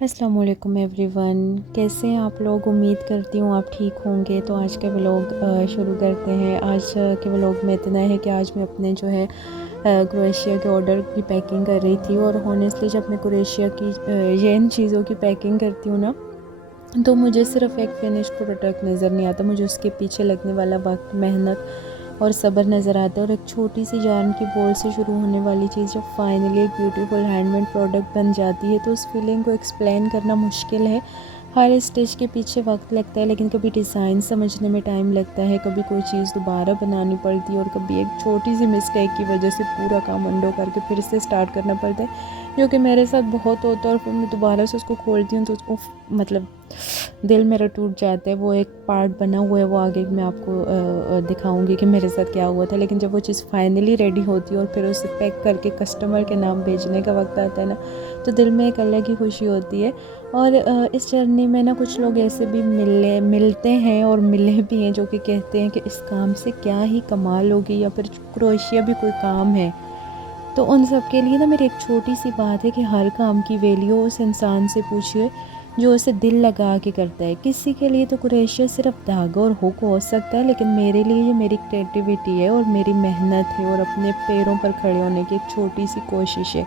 अस्सलाम वालेकुम एवरीवन, कैसे हैं आप लोग। उम्मीद करती हूँ आप ठीक होंगे। तो आज का व्लॉग शुरू करते हैं। आज के व्लॉग में इतना है कि आज मैं अपने जो है क्रोएशिया के ऑर्डर की पैकिंग कर रही थी। और हॉनेस्टली जब मैं क्रोएशिया की ये इन चीज़ों की पैकिंग करती हूँ ना, तो मुझे सिर्फ़ एक फ़िनिश प्रोडक्ट नज़र नहीं आता, मुझे उसके पीछे लगने वाला वक्त, मेहनत और सब्र नज़र आता है। और एक छोटी सी जान की बॉल से शुरू होने वाली चीज़ जब फाइनली एक ब्यूटीफुल हैंडमेड प्रोडक्ट बन जाती है, तो उस फीलिंग को एक्सप्लेन करना मुश्किल है। हर स्टेज के पीछे वक्त लगता है, लेकिन कभी डिज़ाइन समझने में टाइम लगता है, कभी कोई चीज़ दोबारा बनानी पड़ती है, और कभी एक छोटी सी मिस्टेक की वजह से पूरा काम अंडो करके फिर से स्टार्ट करना पड़ता है, जो कि मेरे साथ बहुत होता है। और फिर मैं दोबारा से उसको खोलती हूँ तो उफ, मतलब दिल मेरा टूट जाता है। वो एक पार्ट बना हुआ है, वो आगे मैं आपको दिखाऊंगी कि मेरे साथ क्या हुआ था। लेकिन जब वो चीज़ फाइनली रेडी होती है और फिर उसे पैक करके कस्टमर के नाम भेजने का वक्त आता है ना, तो दिल में एक अलग ही खुशी होती है। और इस जर्नी में ना कुछ लोग ऐसे भी मिलते हैं और मिले भी हैं जो कि कहते हैं कि इस काम से क्या ही कमाल होगी, या फिर क्रोएशिया भी कोई काम है। तो उन सब के लिए ना मेरी एक छोटी सी बात है कि हर काम की वैल्यू उस इंसान से पूछिए जो उसे दिल लगा के करता है। किसी के लिए तो क्रोएशिया सिर्फ धागा और हुक हो सकता है, लेकिन मेरे लिए ये मेरी क्रिएटिविटी है और मेरी मेहनत है और अपने पैरों पर खड़े होने की एक छोटी सी कोशिश है।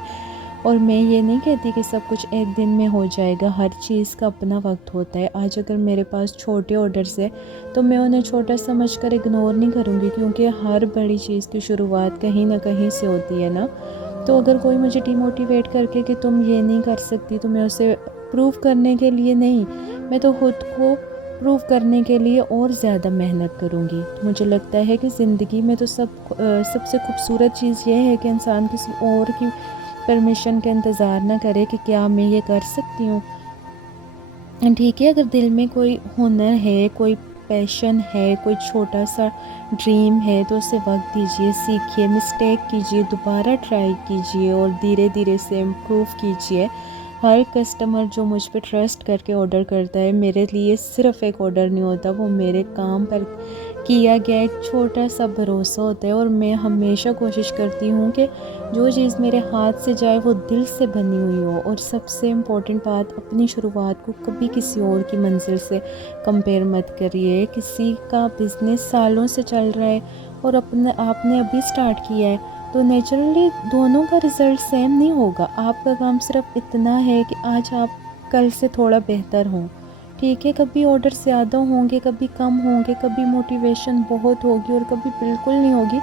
और मैं ये नहीं कहती कि सब कुछ एक दिन में हो जाएगा, हर चीज़ का अपना वक्त होता है। आज अगर मेरे पास छोटे ऑर्डर्स है तो मैं उन्हें छोटा समझकर इग्नोर नहीं करूँगी, क्योंकि हर बड़ी चीज़ की शुरुआत कहीं ना कहीं से होती है ना। तो अगर कोई मुझे डिमोटिवेट करके कि तुम ये नहीं कर सकती, तो मैं उसे प्रूव करने के लिए नहीं, मैं तो खुद को प्रूव करने के लिए और ज़्यादा मेहनत करूँगी। तो मुझे लगता है कि ज़िंदगी में तो सबसे खूबसूरत चीज़ ये है कि इंसान किसी और की परमिशन का इंतज़ार ना करे कि क्या मैं ये कर सकती हूँ। ठीक है, अगर दिल में कोई हुनर है, कोई पैशन है, कोई छोटा सा ड्रीम है, तो उसे वक्त दीजिए, सीखिए, मिस्टेक कीजिए, दोबारा ट्राई कीजिए और धीरे धीरे से इम्प्रूव कीजिए। हर कस्टमर जो मुझ पे ट्रस्ट करके ऑर्डर करता है, मेरे लिए सिर्फ़ एक ऑर्डर नहीं होता, वो मेरे काम पर किया गया एक छोटा सा भरोसा होता है। और मैं हमेशा कोशिश करती हूँ कि जो चीज़ मेरे हाथ से जाए वो दिल से बनी हुई हो। और सबसे इम्पोर्टेंट बात, अपनी शुरुआत को कभी किसी और की मंजिल से कंपेयर मत करिए। किसी का बिज़नेस सालों से चल रहा है और आपने अभी स्टार्ट किया है, तो नेचुरली दोनों का रिज़ल्ट सेम नहीं होगा। आपका काम सिर्फ इतना है कि आज आप कल से थोड़ा बेहतर हों। ठीक है, कभी ऑर्डर ज़्यादा होंगे, कभी कम होंगे, कभी मोटिवेशन बहुत होगी और कभी बिल्कुल नहीं होगी,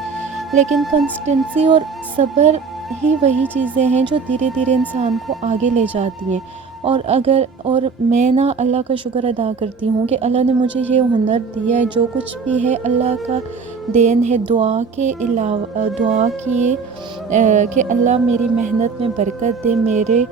लेकिन कंसिस्टेंसी और सब्र ही वही चीज़ें हैं जो धीरे धीरे इंसान को आगे ले जाती हैं। और मैं ना अल्लाह का शुक्र अदा करती हूँ कि अल्लाह ने मुझे ये हुनर दिया है। जो कुछ भी है अल्लाह का देन है। दुआ के अलावा दुआ किए कि अल्लाह मेरी मेहनत में बरकत दे, मेरे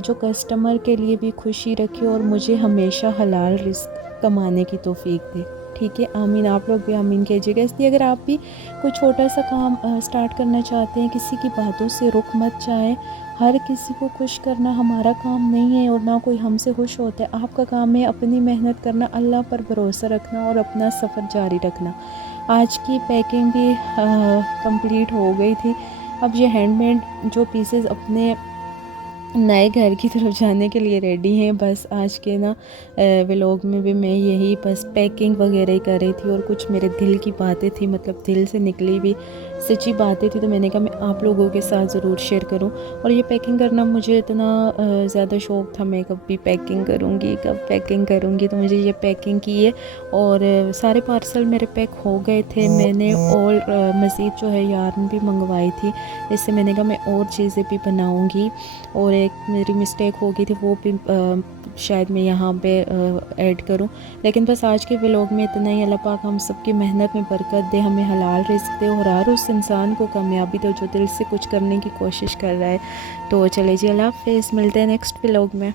जो कस्टमर के लिए भी खुशी रखे और मुझे हमेशा हलाल रिस्क कमाने की तौफीक दे। ठीक है, आमीन। आप लोग भी आमीन कीजिएगा। इसलिए अगर आप भी कोई छोटा सा काम स्टार्ट करना चाहते हैं, किसी की बातों से रुक मत जाएं। हर किसी को खुश करना हमारा काम नहीं है और ना कोई हमसे खुश होता है। आपका काम है अपनी मेहनत करना, अल्लाह पर भरोसा रखना और अपना सफ़र जारी रखना। आज की पैकिंग भी कंप्लीट हो गई थी। अब ये हैंडमेड जो पीसेस अपने नए घर की तरफ जाने के लिए रेडी हैं। बस आज के ना व्लॉग में भी मैं यही बस पैकिंग वगैरह ही कर रही थी, और कुछ मेरे दिल की बातें थी, मतलब दिल से निकली हुई सच्ची बातें थी, तो मैंने कहा मैं आप लोगों के साथ ज़रूर शेयर करूं। और ये पैकिंग करना मुझे इतना ज़्यादा शौक़ था, मैं कब भी पैकिंग करूंगी, कब पैकिंग करूंगी, तो मुझे ये पैकिंग की है। और सारे पार्सल मेरे पैक हो गए थे। मैंने और मज़ीद जो है यार्न भी मंगवाई थी, इससे मैंने कहा मैं और चीज़ें भी बनाऊँगी। और एक मेरी मिस्टेक हो गई थी, वो भी शायद मैं यहाँ पे ऐड करूँ। लेकिन बस आज के व्लॉग में इतना ही। अल्लाह पाक हम सबकी मेहनत में बरकत दे, हमें हलाल रिज़्क दे और हर उस इंसान को कामयाबी दे जो दिल से कुछ करने की कोशिश कर रहा है। तो चले जी, अल्लाह हाफ़िज़, मिलते हैं नेक्स्ट व्लॉग में।